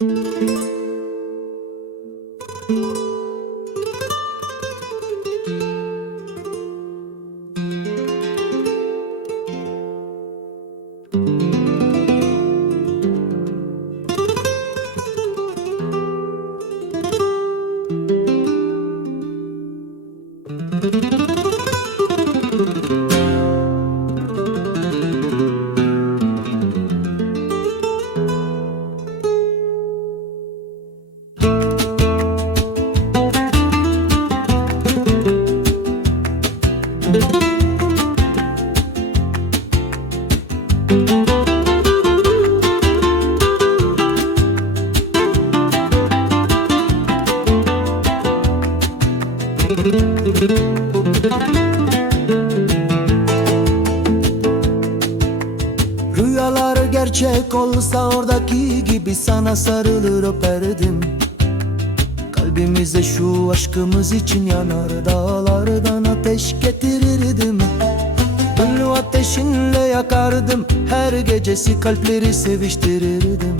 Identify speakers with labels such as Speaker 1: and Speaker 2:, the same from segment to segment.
Speaker 1: Thank you. Rüyalar gerçek olsa oradaki gibi sana sarılır öperdim. Kalbimize şu aşkımız için yanar dağlardan ateş getirirdim. Ünlü ateşinle yakardım. Her gecesi kalpleri seviştirirdim.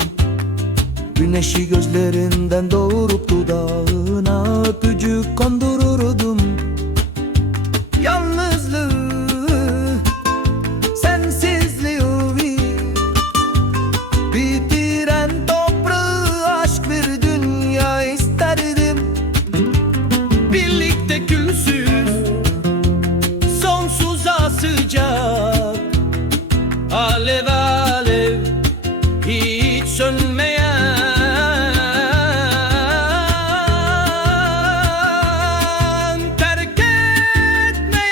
Speaker 1: Güneşi gözlerinden doğurup dudağına öpücük kondururdum hiç sönmeyen Terk etmeyen.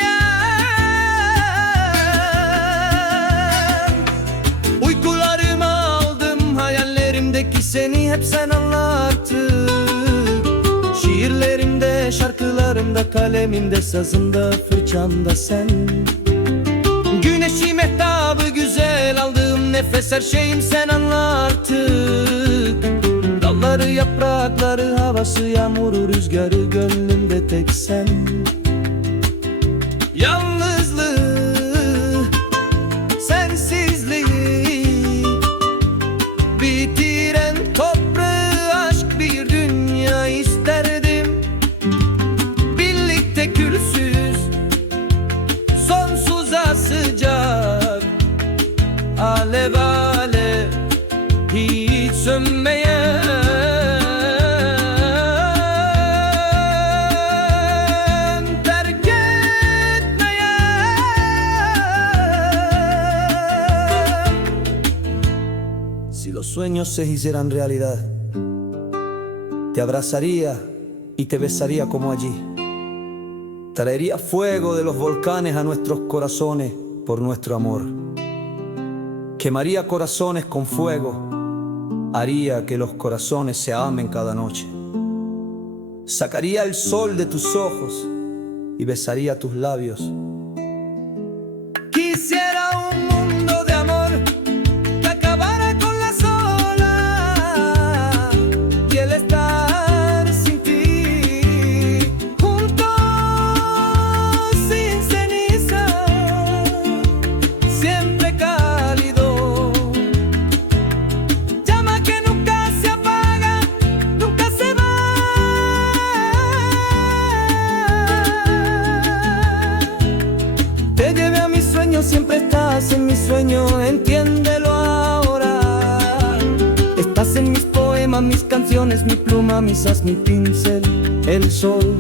Speaker 1: Uykularımı aldım hayallerimdeki seni hep sen anlattın Şiirlerimde, şarkılarımda, kalemimde, sazımda, fırçamda sen nefes her şeyim sen anlattık Dalları, yaprakları, havası, yağmuru, rüzgarı gönlümde tek sen Si los sueños se hicieran realidad, te abrazaría y te besaría como allí. Traería fuego de los volcanes a nuestros corazones por nuestro amor. Quemaría corazones con fuego, haría que los corazones se amen cada noche. Sacaría el sol de tus ojos y besaría tus labios. Estás en mis sueños, entiéndelo ahora. Estás en mis poemas, mis canciones, mi pluma, mis as, mi pincel, el sol.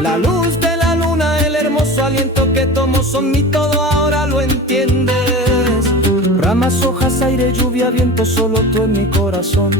Speaker 1: La luz de la luna, el hermoso aliento que tomo son mi todo, ahora lo entiendes. Ramas, hojas, aire, lluvia, viento, solo tú en mi corazón.